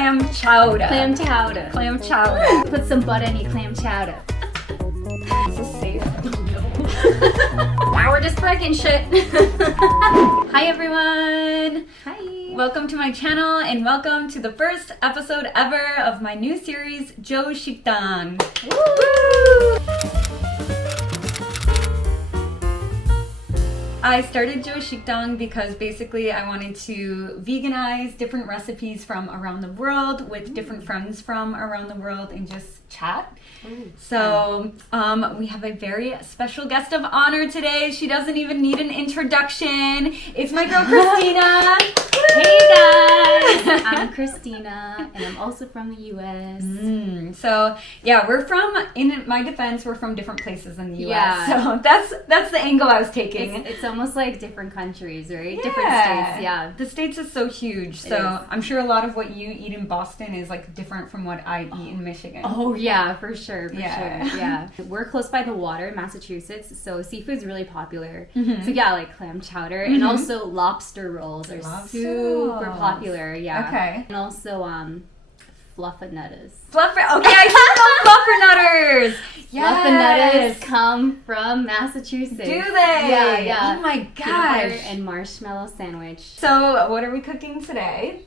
clam chowder. Clam chowder. Clam chowder. Put some butter in your clam chowder. Is this safe? Now we're just wrecking shit. Hi everyone. Hi. Welcome to my channel and welcome to the first episode ever of my new series, Jo Sikdang. Woo! I started Jo Sikdang because basically I wanted to veganize different recipes from around the world with different friends from around the world and just chat. So we have a very special guest of honor today. She doesn't even need an introduction. It's my girl Christina. Hey guys, I'm Christina and I'm also from the US. So yeah, we're from, in my defense, we're from different places in the US. Yeah. So that's the angle I was taking. It's almost like different countries, right? Yeah. Different states, yeah. The States is so huge, so I'm sure a lot of what you eat in Boston is like different from what I eat in Michigan. Oh yeah, for sure, Yeah. yeah. We're close by the water, Massachusetts, so seafood's really popular. Mhm. So yeah, like clam chowder and also lobster rolls are Lobster super rolls. popular, yeah. Okay. And also fluffernutters. Okay, I do know fluffernutters. Fluffernutters come from Massachusetts. Do they? Yeah. Oh my Peanut butter gosh. and marshmallow sandwich. So what are we cooking today?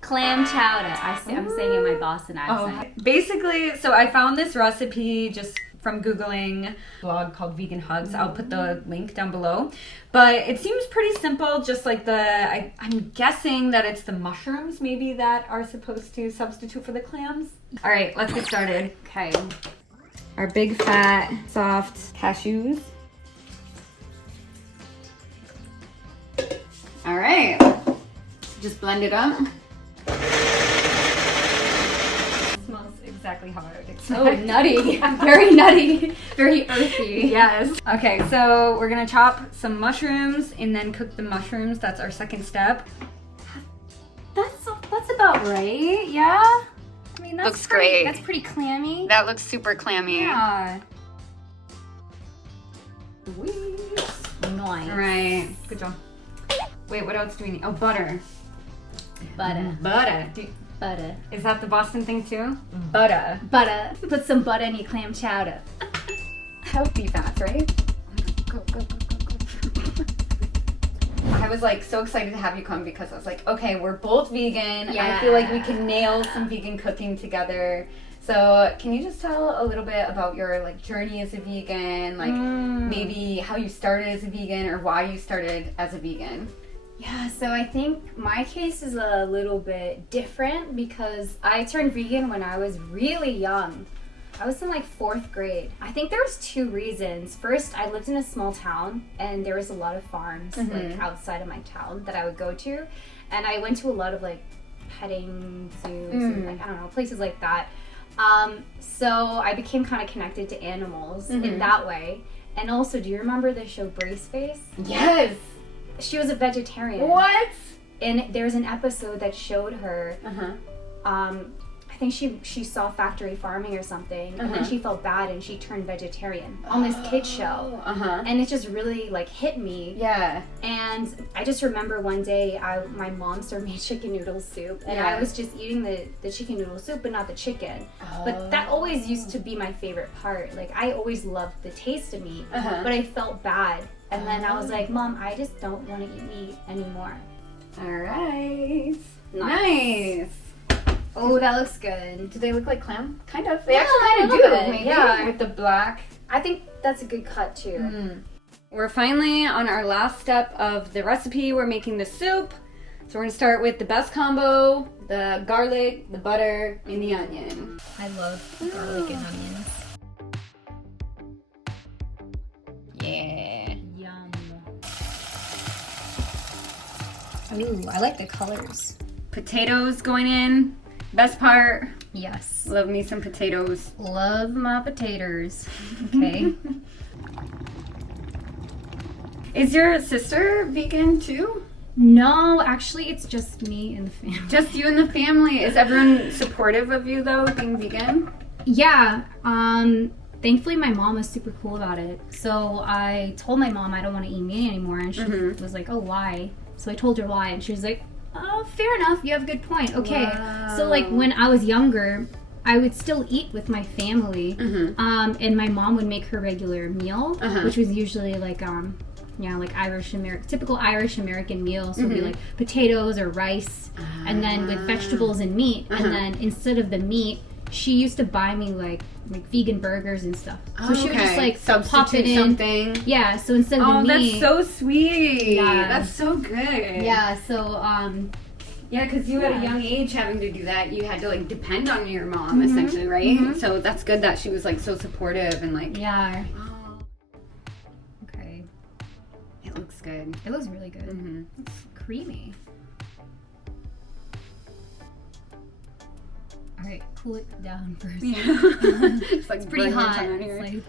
Clam chowder. I'm saying it in my Boston accent. Oh, basically, so I found this recipe just from Googling a blog called Vegan Hugs. I'll put the link down below. But it seems pretty simple, just like I'm guessing that it's the mushrooms maybe that are supposed to substitute for the clams. All right, let's get started. Okay. Our big fat soft cashews. All right, just blend it up. Smells exactly how I would expect. Oh, nutty. Very nutty. Very earthy. Yes. Okay, so we're gonna chop some mushrooms and then cook the mushrooms. That's our second step. That's about right, yeah? I mean, that's Looks great. That's pretty clammy. That looks super clammy. Yeah. All Nice. right, good job. Wait, what else do we need? Oh, butter. Butter. Butter. Butter. Is that the Boston thing too? Butter. Butter. Put some butter in your clam chowder. Healthy fats, right? Go. I was like so excited to have you come because I was like, okay, we're both vegan. I feel like we can nail some vegan cooking together. So can you just tell a little bit about your like journey as a vegan, like maybe how you started as a vegan or why you started as a vegan? Yeah, so I think my case is a little bit different because I turned vegan when I was really young. I was in like 4th grade. I think there was 2 reasons. First, I lived in a small town and there was a lot of farms like outside of my town that I would go to. And I went to a lot of like petting zoos and like, I don't know, places like that. So I became kind of connected to animals in that way. And also, do you remember the show Braceface? Yes. She was a vegetarian. What? And there's an episode that showed her, I think she saw factory farming or something, and then she felt bad and she turned vegetarian on this kid show. And it just really like hit me. Yeah. And I just remember one day my mom served me chicken noodle soup, and I was just eating the chicken noodle soup but not the chicken. But that always used to be my favorite part. Like I always loved the taste of meat, but I felt bad. And then I was like, Mom, I just don't want to eat meat anymore. All right. Nice. Oh, that looks good. Do they look like clam? Kind of. They Yeah, actually kind a of little do. bit, Maybe. yeah. With the black. I think that's a good cut too. We're finally on our last step of the recipe. We're making the soup. So we're gonna start with the best combo: the garlic, the butter, and the onion. I love garlic and onions. Yeah. Yum. Ooh, I like the colors. Potatoes going in. Best part. Yes. Love me some potatoes. Love my potatoes. Okay. Is your sister vegan too? No, actually, it's just me and the family. Just you and the family. Is everyone supportive of you though, being vegan? Yeah. Thankfully, my mom was super cool about it. So I told my mom I don't want to eat meat anymore, and she was like, "Oh, why?" So I told her why, and she was like, Oh, fair enough. You have a good point. Okay. Wow. So, like, when I was younger, I would still eat with my family. And my mom would make her regular meal, which was usually like, like typical Irish American meal. So it'd be like potatoes or rice, and then with vegetables and meat. And then instead of the meat, she used to buy me like vegan burgers and stuff. So she would just like pop it in. Something. Yeah. So instead of the meat. That's so sweet. Yeah. That's so good. Yeah. So yeah, because you at a young age having to do that, you had to like depend on your mom essentially, right? So that's good that she was like so supportive and like. Yeah. Oh. Okay. It looks good. It looks really good. It's creamy. All right, cool it down first. Yeah. It's like It's pretty hot. Here. It's like...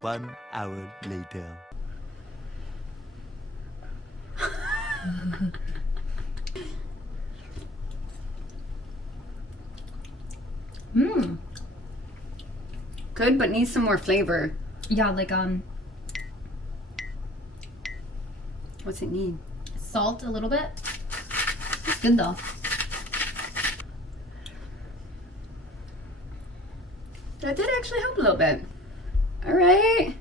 1 hour later. Good, but needs some more flavor. Yeah, like What's it need? salt a little bit. It's good though. That did actually help a little bit. All right.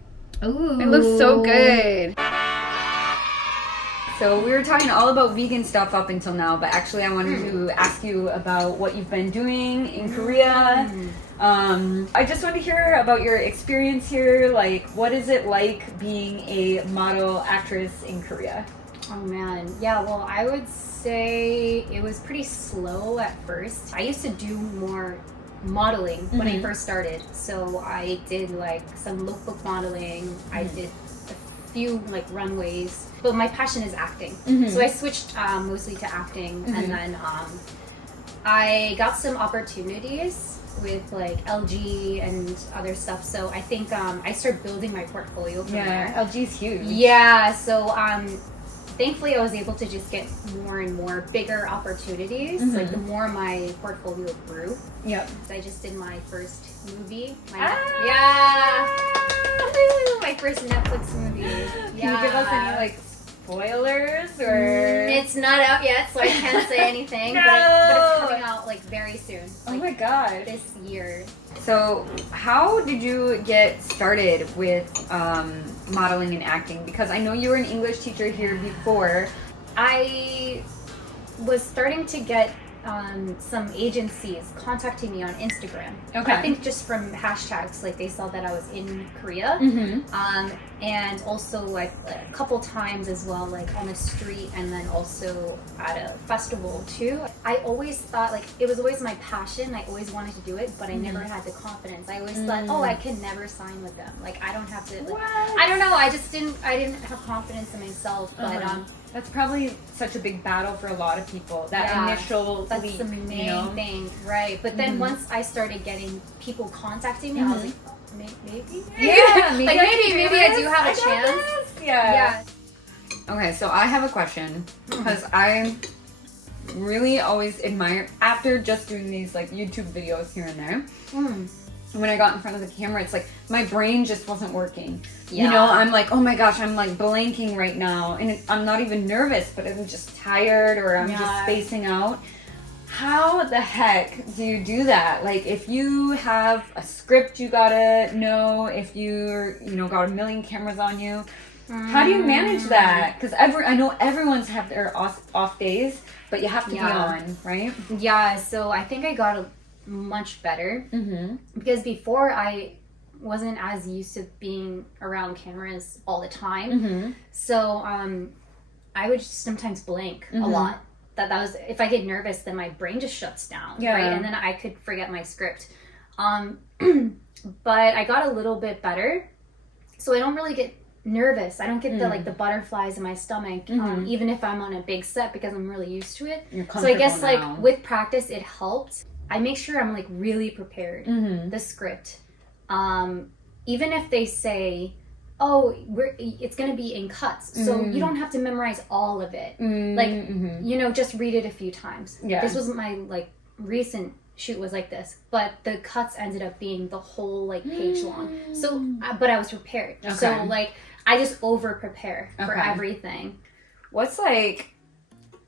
Ooh. It looks so good. So we were talking all about vegan stuff up until now, but actually I wanted to ask you about what you've been doing in Korea. I just want to hear about your experience here. Like, what is it like being a model actress in Korea? Oh man, yeah, well, I would say it was pretty slow at first. I used to do more modeling when I first started. So I did like some lookbook modeling. I did a few like runways. But my passion is acting. So I switched mostly to acting. And then I got some opportunities with like LG and other stuff. So I think I started building my portfolio from there. LG's huge. Yeah, so thankfully I was able to just get more and more bigger opportunities. Like the more my portfolio grew. Yep. So I just did my first movie. Ah! My first Netflix movie. Can you give us any like spoilers or? It's not out yet, so I can't say anything. No! but it's coming out like very soon. Oh my god. This year. So, how did you get started with modeling and acting? Because I know you were an English teacher here before. I was starting to get some agencies contacting me on Instagram. Okay. I think just from hashtags, like they saw that I was in Korea. And also like a couple times as well, like on the street and then also at a festival too. I always thought like it was always my passion. I always wanted to do it, but I never had the confidence. I always thought, oh, I can never sign with them. Like I don't have to. Like, I don't know. I didn't have confidence in myself. But that's probably such a big battle for a lot of people. That initial that's leap, the main thing, right? But then once I started getting people contacting me, I was like, oh, maybe, yeah, maybe I do have a chance. Yeah. Okay, so I have a question because I really always admire after just doing these like YouTube videos here and there. When I got in front of the camera, it's like my brain just wasn't working. You know, I'm like, oh my gosh, I'm like blanking right now, and I'm not even nervous, but I'm just tired or I'm just spacing out. How the heck do you do that? Like, if you have a script you gotta know, if you're, got a million cameras on you, how do you manage that? Because I know everyone's have their off days, but you have to be on, right? Yeah, so I think I got much better because before I wasn't as used to being around cameras all the time. So I would just sometimes blank a lot. That was, if I get nervous, then my brain just shuts down, right? And then I could forget my script. But I got a little bit better, so I don't really get nervous. I don't get the butterflies in my stomach, even if I'm on a big set, because I'm really used to it. So I guess now. Like with practice, it helped. I make sure I'm like really prepared. The script, even if they say, oh, it's gonna be in cuts, so you don't have to memorize all of it. Like just read it a few times. This was my like recent shoot was like this, but the cuts ended up being the whole like page long. So but I was prepared. So like I just over prepare for everything. What's like,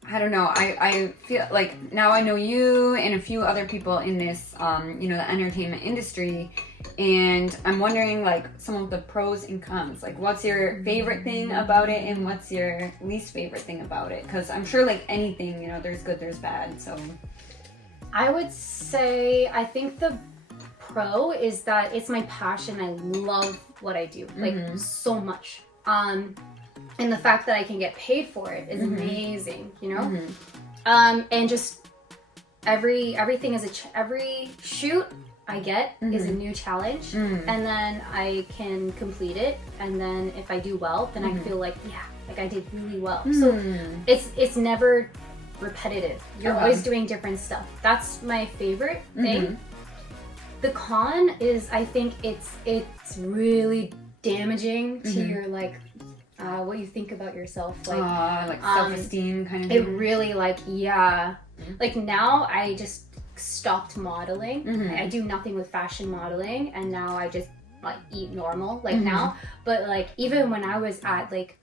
I don't know, I feel like now I know you and a few other people in this, you know, the entertainment industry, and I'm wondering like some of the pros and cons. Like, what's your favorite thing about it and what's your least favorite thing about it? Because I'm sure like anything, you know, there's good, there's bad, so. I would say, I think the pro is that it's my passion. I love what I do, like so much. And the fact that I can get paid for it is amazing, you know? And just everything is every shoot I get is a new challenge, and then I can complete it, and then if I do well, then I feel like, yeah, like I did really well. So it's never repetitive. You're always doing different stuff. That's my favorite thing. The con is, I think it's really damaging to your like what you think about yourself, like self-esteem kind of thing. It really like like now I just stopped modeling. I do nothing with fashion modeling, and now I just like eat normal like now. But like even when I was at like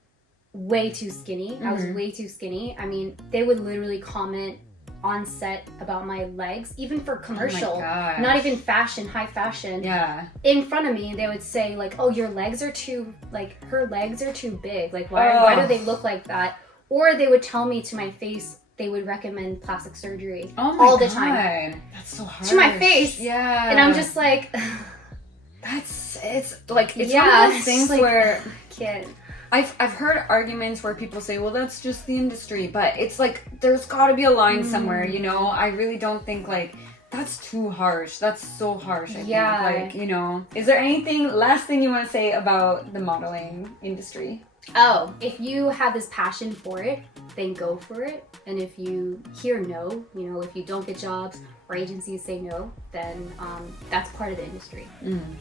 way too skinny, I was way too skinny. I mean, they would literally comment on set about my legs, even for commercial, not even fashion, high fashion. Yeah. In front of me, they would say like, "Oh, your legs are too like her legs are too big. Like why do they look like that?" Or they would tell me to my face. They would recommend plastic surgery all the time. That's so hard. To my face. Yeah. And I'm just like, it's one of those things like, where kid. I've heard arguments where people say, well, that's just the industry, but it's like there's got to be a line somewhere, you know? I really don't think like that's too harsh. That's so harsh. I think. Like, you know, is there last thing you want to say about the modeling industry? Oh, if you have this passion for it, then go for it. And if you hear no, you know, if you don't get jobs or agencies say no, then that's part of the industry.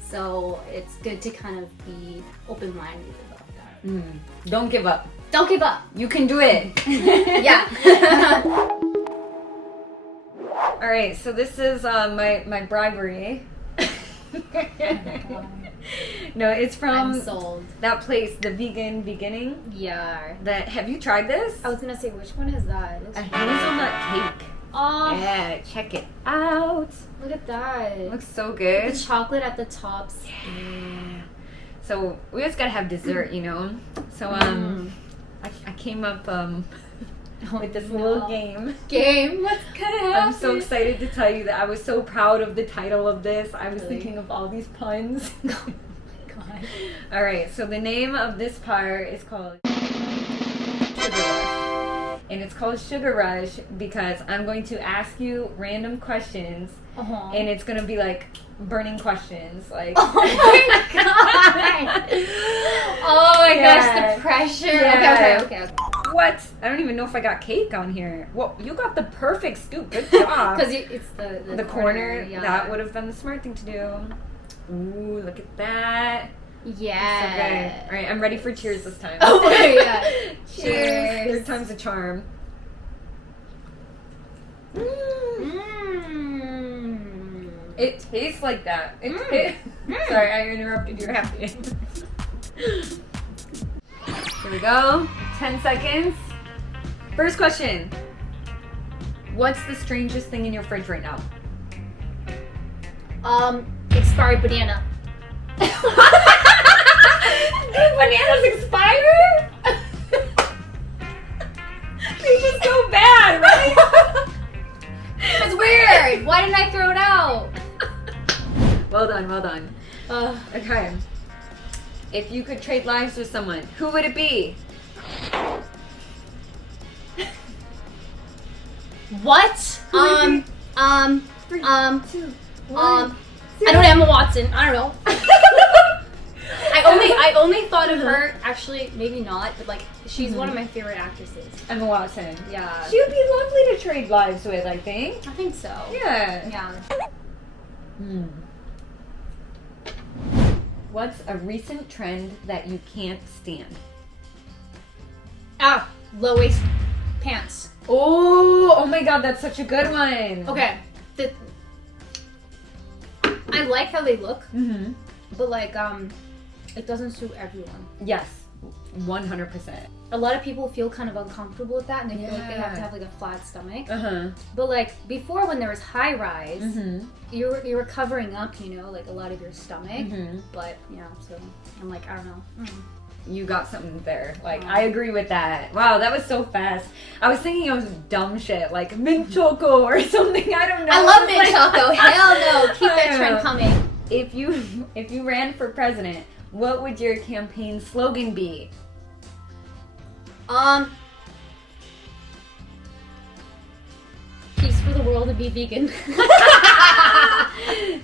So it's good to kind of be open-minded about that. Don't give up. Don't give up. You can do it. Yeah. All right, so this is my bribery. No, it's from that place, the Vegan Beginning. Yeah. Have you tried this? I was gonna say, which one is that? A hazelnut cake. Oh. Yeah, check it out. Look at that. It looks so good. The chocolate at the tops. Yeah. So we just gotta have dessert, you know. So I came up with this little game. What's gonna happen? I'm so excited to tell you that I was so proud of the title of this. I was thinking of all these puns. Oh my god. Alright, so the name of this part is called Sugar Rush. And it's called Sugar Rush because I'm going to ask you random questions. And it's gonna be like burning questions, like. Oh my god! Oh my gosh, the pressure. Yeah. Okay. What? I don't even know if I got cake on here. Well, you got the perfect scoop. Good job. Because it's the corner. Yeah. That would have been the smart thing to do. Ooh, look at that. Yeah. Okay. All right, I'm ready for cheers this time. Oh yeah. Cheers. Third time's a charm. It tastes like that. Sorry, I interrupted your happy. Here we go. 10 seconds. First question. What's the strangest thing in your fridge right now? Expired banana. Bananas expire? They just go bad, right? It's weird. Why didn't I throw it out? Well done. Okay. If you could trade lives with someone, who would it be? What? 3, 2, 1. I don't know, Emma Watson. I don't know. I only thought of her, actually, maybe not, but like, she's one of my favorite actresses. Emma Watson. Yeah. She would be lovely to trade lives with, I think. I think so. Yeah. What's a recent trend that you can't stand? Low waist pants. Oh my god, that's such a good one. Okay. I like how they look, but like, it doesn't suit everyone. Yes. 100%. A lot of people feel kind of uncomfortable with that, and they feel like they have to have like a flat stomach. But like before, when there was high rise, you were covering up, you know, like a lot of your stomach. But yeah, so I'm like, I don't know. You got something there. Like, I agree with that. Wow, that was so fast. I was thinking it was dumb shit, like mint choco or something. I don't know. I love mint choco. Hell no. Keep that trend coming. If you ran for president, what would your campaign slogan be? Peace for the world and be vegan.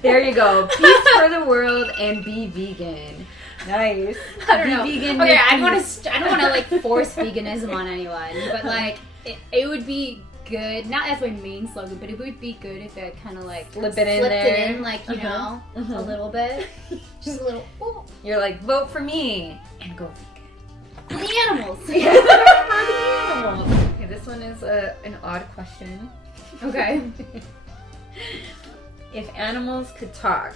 There you go. Peace for the world and be vegan. Nice. I don't know. Vegan. Okay, I don't want to like force veganism on anyone, but like it would be good, not as my main slogan, but it would be good if it kind of like slipped it in, like, you know, a little bit, just a little. Ooh. You're like, vote for me and go vegan. For the animals. For the animals. Okay, this one is an odd question. Okay. If animals could talk,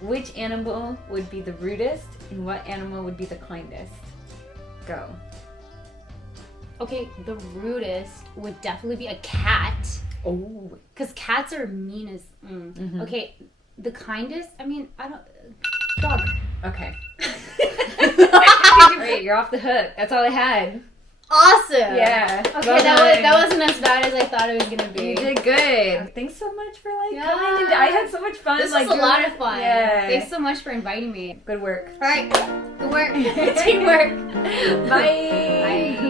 which animal would be the rudest and what animal would be the kindest? Go. Okay, the rudest would definitely be a cat. Oh. Because cats are mean as... Okay, the kindest, I mean, I don't... Dog. Okay. Great, you're off the hook. That's all I had. Awesome. Yeah. Okay, that wasn't as bad as I thought it was gonna be. You did good. Thanks so much for coming. I had so much fun. This was a lot of fun. Yeah. Thanks so much for inviting me. Good work. All right. Good work. Teamwork. Bye. Bye.